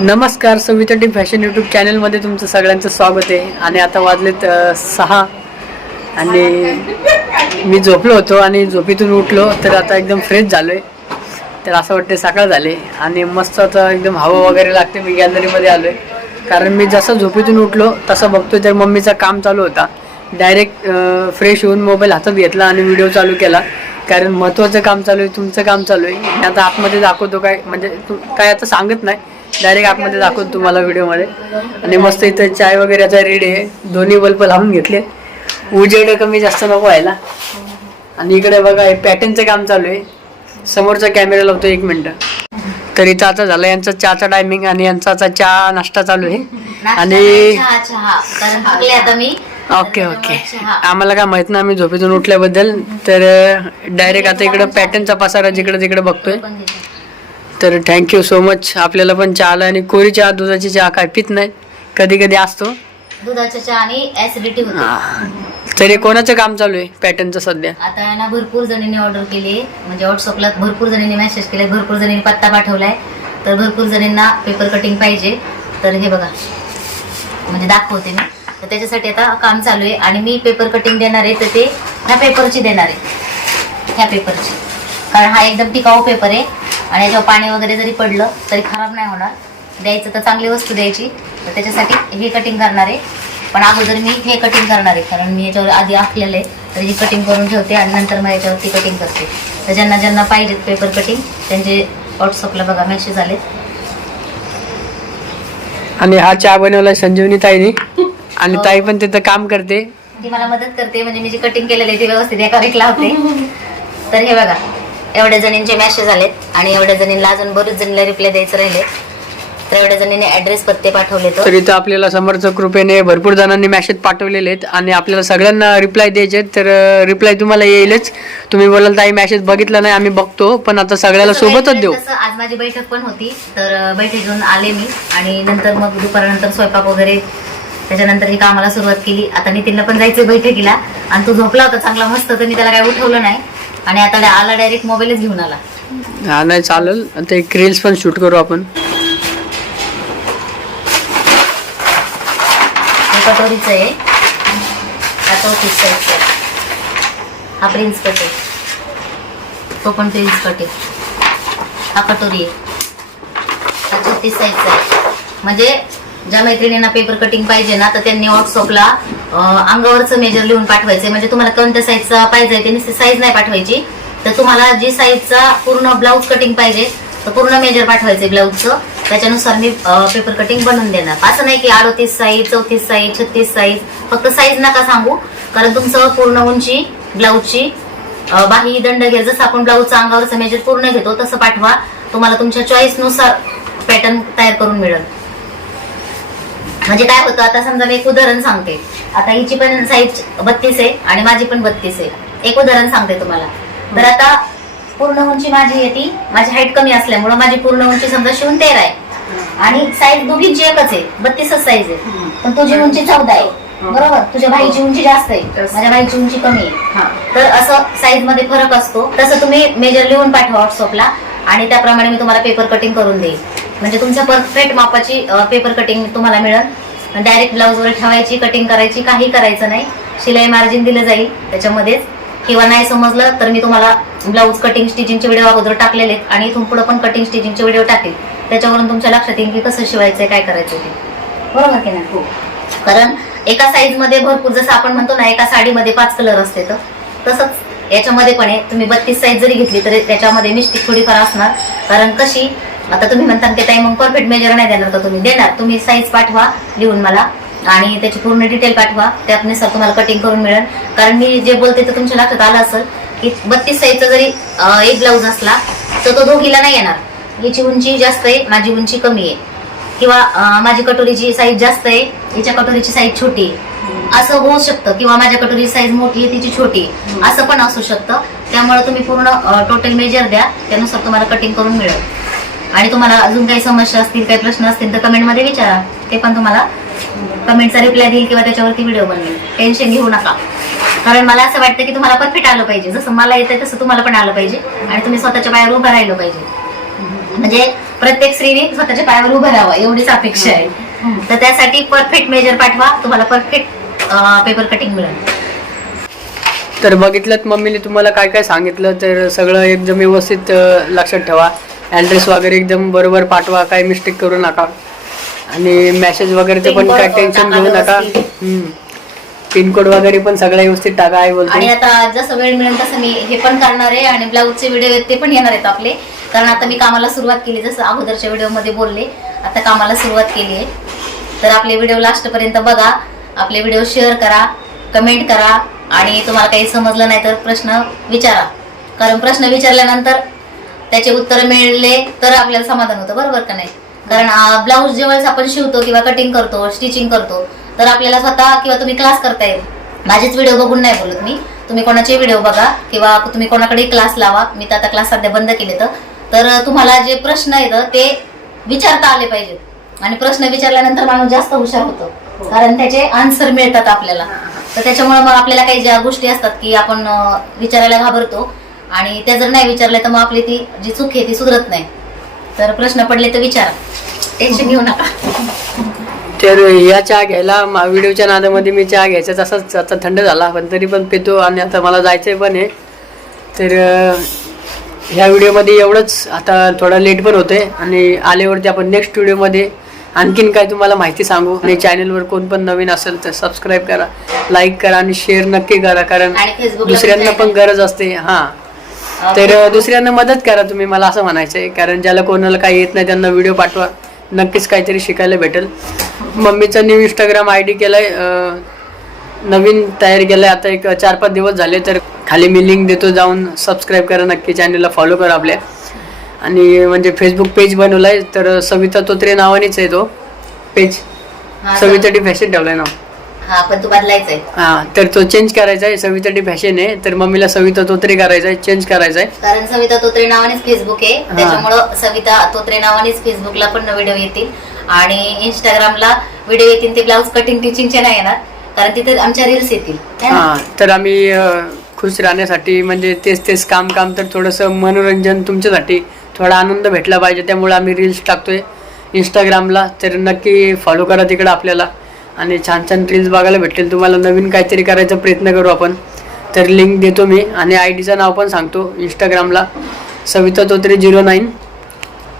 नमस्कार Savita T fashion YouTube चॅनलमध्ये तुमचं सगळ्यांचं स्वागत आहे. आणि आता वाजलेत सहा. आणि मी झोपलो होतो आणि झोपेतून उठलो तर आता एकदम फ्रेश झालो आहे तर असं वाटते सकाळ झाले. आणि मस्त आता एकदम हवा वगैरे लागते मी गॅलरीमध्ये आलो आहे कारण मी जसं झोपेतून उठलो तसं बघतो तर मम्मीचं काम चालू होता. डायरेक्ट फ्रेश होऊन मोबाईल हातात घेतला आणि व्हिडिओ चालू केला. कारण महत्त्वाचं काम चालू आहे तुमचं काम चालू आहे. मी आता आतमध्ये दाखवतो काय म्हणजे तू काय आता सांगत नाही. डायरेक्ट आतमध्ये दाखवतो तुम्हाला व्हिडिओमध्ये आणि मस्त इथं चाय वगैरे आता रेडी आहे. दोन्ही बल्ब लावून घेतले. उजेड कमी जास्त नको व्हायला. आणि इकडे बघा हे पॅटर्नचं काम चालू आहे. समोरचा कॅमेरा लावतो एक मिनटं. तर इथं आता झालं यांचा चहाचा टायमिंग आणि यांचा आता चहा नाश्ता चालू आहे. आणि ओके ओके. आम्हाला काय माहीत नाही आम्ही झोपेतून उठल्याबद्दल. तर डायरेक्ट आता इकडं पॅटर्नचा पसारा जिकडे तिकडे बघतोय. तर थँक्यू सो मच आपल्याला पण चहा आणि कोरी चहा दुधाची चहा काय पित नाही. कधी कधी असतो. दुधाच्या चहा आणि ऍसिडिटी तरी कोणाचं काम चालू आहे पॅटर्नचं सध्या? आता आहे ना भरपूर जणींनी ऑर्डर केली. म्हणजे व्हॉट्सअपला भरपूर जणींनी मेसेज केले भरपूर जणींनी पत्ता पाठवलाय. तर भरपूर जणींना पेपर कटिंग पाहिजे. तर हे बघा. म्हणजे दाखवते मी. तर त्याच्यासाठी आता काम चालू आहे. आणि मी पेपर कटिंग देणार आहे तर ते ह्या पेपरची देणार आहे. ह्या पेपरची कारण हा एकदम टिकाऊ पेपर आहे. आणि याच्यावर पाणी वगैरे जरी पडलं तरी खराब नाही होणार. द्यायचं तर चांगली वस्तू द्यायची. तर त्याच्यासाठी हे कटिंग करणार आहे. पण अगोदर मी हे कटिंग करणार आहे. कारण मी याच्यावर आधी आखलेलं आहे. तर ही कटिंग करून ठेवते आणि नंतर मग याच्यावरती कटिंग करते. तर ज्यांना ज्यांना पाहिजेत पेपर कटिंग त्यांचे व्हॉट्सअपला बघा मेसेज आले आणि हा चहा बनवला संजीवनी ताईने. आणि ताई पण तिथं काम करते. ती मला मदत करते. म्हणजे मी जी कटिंग केलेली आहे ती व्यवस्थित एका लावते तर हे बघा. एवढ्या जणींचे मेसेज आलेत आणि एवढ्या जणींना अजून बरेच जणीला रिप्लाय द्यायचं राहिले. तर एवढ्या जणींनी ऍड्रेस पत्ते पाठवले तर इथं आपल्याला समर्थ कृपेने भरपूर जणांनी मेसेज पाठवलेले आहेत आणि आपल्याला सगळ्यांना रिप्लाय द्यायचे तर रिप्लाय तुम्हाला येईलच. तुम्ही बोलाल ताई मेसेज बघितला नाही आम्ही बघतो पण आता सगळ्याला सोबतच देऊ. तसं आज माझी बैठक पण होती तर अं, बैठकीतून आले मी. आणि नंतर मग दुपारनंतर स्वयंपाक वगैरे त्याच्यानंतर ही कामाला सुरुवात केली. आता नितीनला पण जायचं बैठकीला. आणि तो झोपला होता चांगला मस्त. तर मी त्याला काय उठवलं नाही. आणि आता आला डायरेक्ट मोबाईलच घेऊन आला. हा नाही चालेल. आता एक रील्स पण शूट करू आपण. हे कटोरीचं आहे हा साईजचा आहे. हा प्रिन्स कट आहे. तो पण प्रिन्स कट आहे. हा कटोरी आहे. हा छत्तीस साईजचा आहे. म्हणजे ज्या मैत्रिणींना पेपर कटिंग पाहिजे ना तर त्यांनी व्हॉट्सअपला अंगावरचं मेजर लिहून पाठवायचं म्हणजे तुम्हाला कोणत्या साईजचा पाहिजे ते नुसती साईज नाही पाठवायची. तर तुम्हाला जी साईजचा पूर्ण ब्लाऊज कटिंग पाहिजे तर पूर्ण मेजर पाठवायचे ब्लाऊजचं त्याच्यानुसार मी पेपर कटिंग बनवून देणार. असं नाही की अडोतीस साईज चौतीस साईज छत्तीस साईज फक्त साईज नका सांगू. कारण तुमचं पूर्ण उंची ब्लाऊजची बाही दंड घेत जसं आपण ब्लाऊजचा अंगावरचं मेजर पूर्ण घेतो तसं पाठवा. तुम्हाला तुमच्या चॉईसनुसार पॅटर्न तयार करून मिळेल. म्हणजे काय होतं आता समजा मी एक उदाहरण सांगते. आता हिची पण साईज बत्तीस आहे आणि माझी पण बत्तीस आहे. एक उदाहरण सांगते तुम्हाला. तर आता पूर्ण उंची माझी येते माझी हाईट कमी असल्यामुळं माझी पूर्ण उंची समजा शिवून तेरा आहे. आणि साईज दोघींची एकच आहे बत्तीसच साईज आहे. पण तुझी उंची चौदा आहे. बरोबर? तुझ्या भाईची उंची जास्त आहे. माझ्या भाईची उंची कमी आहे. तर असं साईजमध्ये फरक असतो. तसं तुम्ही मेजर लिहून पाठवा व्हॉट्सअपला आणि त्याप्रमाणे मी तुम्हाला पेपर कटिंग करून देईल. म्हणजे तुमच्या परफेक्ट मापाची पेपर कटिंग तुम्हाला मिळेल. डायरेक्ट ब्लाऊजवर ठेवायची कटिंग करायची काही करायचं नाही. शिलाई मार्जिन दिलं जाईल. त्याच्यामध्येच किंवा नाही समजलं तर मी तुम्हाला ब्लाऊज कटिंग स्टिचिंगचे व्हिडिओ अगोदर टाकलेले आहेत. आणि इथून पुढे पण कटिंग स्टिचिंगचे व्हिडिओ टाकेल. त्याच्यावरून तुमच्या लक्षात येईल की कसं शिवायचंय काय करायचं ते. बरोबर की नाही? कारण एका साईजमध्ये भरपूर जसं आपण म्हणतो ना एका साडीमध्ये पाच कलर असते तर. तसंच याच्यामध्ये पण आहे. तुम्ही बत्तीस साईज जरी घेतली तरी त्याच्यामध्ये मिस्टेक थोडीफार असणार. कारण कशी आता तुम्ही म्हणता की ताई मग परफेक्ट मेजर नाही देणार का तुम्ही? देणार. तुम्ही साईज पाठवा लिहून मला आणि त्याची पूर्ण डिटेल पाठवा. त्यानुसार तुम्हाला कटिंग करून मिळेल. कारण मी जे बोलते ते तुमच्या लक्षात आलं असेल की बत्तीस साईजचा जरी एक ब्लाऊज असला तर तो दोघीला नाही येणार. याची उंची जास्त आहे माझी उंची कमी आहे. किंवा माझी कटोरीची साईज जास्त आहे हिच्या कटोरीची साईज छोटी असं होऊ शकतं. किंवा माझ्या कटोरीची साईज मोठी आहे तिची छोटी असं पण असू शकतं. त्यामुळे तुम्ही पूर्ण टोटल मेजर द्या. त्यानुसार तुम्हाला कटिंग करून मिळेल. आणि तुम्हाला अजून काही समस्या असतील काही प्रश्न असतील तर कमेंटमध्ये विचारा. ते पण तुम्हाला कमेंटचा रिप्लाय देईल किंवा त्याच्यावरती व्हिडिओ बनवेल. टेन्शन घेऊ नका. कारण मला असं वाटतं की तुम्हाला परफेक्ट आलं पाहिजे. जसं मला येतं तसं तुम्हाला पण आलं पाहिजे. आणि तुम्ही स्वतःच्या पायावर उभं राहिलं पाहिजे. म्हणजे प्रत्येक स्त्रीने स्वतःच्या पायावर उभं राहावं एवढीच अपेक्षा आहे. तर त्यासाठी परफेक्ट मेजर पाठवा. तुम्हाला परफेक्ट पेपर कटिंग मिळेल. तर बघितलं मम्मीने तुम्हाला काय काय सांगितलं तर सगळं एकदम व्यवस्थित लक्षात ठेवा. ॲड्रेस वगैरे एकदम बरोबर पाठवा काय मिस्टेक करू नका. आणि मेसेज वगैरेचं पण काय टेन्शन घेऊ नका. पिनकोड वगैरे पण सगळं व्यवस्थित टाका आहे आणि बोलते आता जसं वेळ मिळेल तसं मी हे पण करणार आहे आणि ब्लाऊजचे व्हिडिओ ते पण येणार आहेत आपले. कारण आता मी कामाला सुरुवात केली जसं अगोदरच्या व्हिडिओमध्ये बोलले आता कामाला सुरुवात केली आहे. तर आपले व्हिडिओ लास्टपर्यंत बघा. आपले व्हिडिओ शेअर करा कमेंट करा. आणि तुम्हाला काही समजलं नाही तर प्रश्न विचारा. कारण प्रश्न विचारल्यानंतर त्याचे उत्तर मिळले तर आपल्याला समाधान होतं बरोबर का नाही? कारण ब्लाऊज जेव्हाच आपण शिवतो किंवा कटिंग करतो स्टिचिंग करतो तर आपल्याला स्वतः किंवा तुम्ही क्लास करताय माझेच व्हिडिओ बघून नाही बोलत मी. तुम्ही कोणाचे व्हिडिओ बघा किंवा तुम्ही कोणाकडे क्लास लावा. मी तर आता क्लास सध्या बंद केले तर तुम्हाला जे प्रश्न येतं ते विचारता आले पाहिजेत. आणि प्रश्न विचारल्यानंतर माणूस जास्त हुशार होतो. कारण त्याचे आन्सर मिळतात आपल्याला. तर त्याच्यामुळे मग आपल्याला काही ज्या गोष्टी असतात की आपण विचारायला घाबरतो. आणि त्या जर नाही विचारल्या तर मग आपली ती जी चूक आहे ती सुधरत नाही. तर प्रश्न पडले तर विचारा. टेन्शन घेऊ नका. तर या चहा घ्यायला मा- व्हिडिओच्या नादामध्ये मी चहा घ्यायचा तसाच आता थंड झाला पण तरी पण पितो आणि आता मला जायचं पण आहे. तर ह्या व्हिडिओमध्ये एवढंच. आता थोडा लेट पण होते आणि आल्यावरती आपण नेक्स्ट व्हिडिओमध्ये आणखीन काय तुम्हाला माहिती सांगू? आणि चॅनलवर कोण पण नवीन असेल तर सबस्क्राईब करा लाईक करा आणि शेअर नक्की करा कारण दुसऱ्यांना पण गरज असते. हां. तर दुसऱ्यांना मदत करा तुम्ही मला असं म्हणायचं आहे कारण ज्याला कोणाला काही येत नाही त्यांना व्हिडिओ पाठवा. नक्कीच काहीतरी शिकायला भेटेल. मम्मीचा न्यू इंस्टाग्राम आय डी केलाय अं, नवीन तयार केलाय. आता एक चार पाच दिवस झाले तर खाली मी लिंक देतो. जाऊन सबस्क्राईब करा. नक्की चॅनलला फॉलो करा आपल्या. आणि म्हणजे फेसबुक पेज बनवलाय तर सविता तोत्रे नावानेच आहे तो. पेज सविता डी फॅशन ठेवलाय ना हा पण तू बदलायचंय. हा तर तो चेंज करायचा आहे. सविता डी फॅशन आहे. तर मम्मीला सविता तोत्रे करायचा आहे. चेंज करायचा आहे. कारण सविता तोत्रे नावानेच फेसबुक आहे. त्याच्यामुळं सविता तोत्रे नावानेच फेसबुकला पण व्हिडिओ येतील. आणि इंस्टाग्रामला व्हिडिओ येतील. ते ब्लाऊज कटिंग टीचिंगचे नाही येणार. कारण तिथे आमच्या रील्स येतील. है ना? हा तर आम्ही अ, खुश राहण्यासाठी म्हणजे तेच तेच काम काम तर थोडंसं मनोरंजन तुमच्यासाठी थोडा आनंद भेटला पाहिजे. त्यामुळे आम्ही रील्स टाकतोय इंस्टाग्रामला तर नक्की फॉलो करा तिकडं आपल्याला. आणि छान छान रील्स बघायला भेटतील. तुम्हाला नवीन काहीतरी करायचा प्रयत्न करू आपण. तर लिंक देतो मी आणि आय डीचं नाव पण सांगतो. इंस्टाग्रामला सविता तोत्रे झिरो नाईन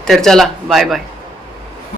तर चला बाय बाय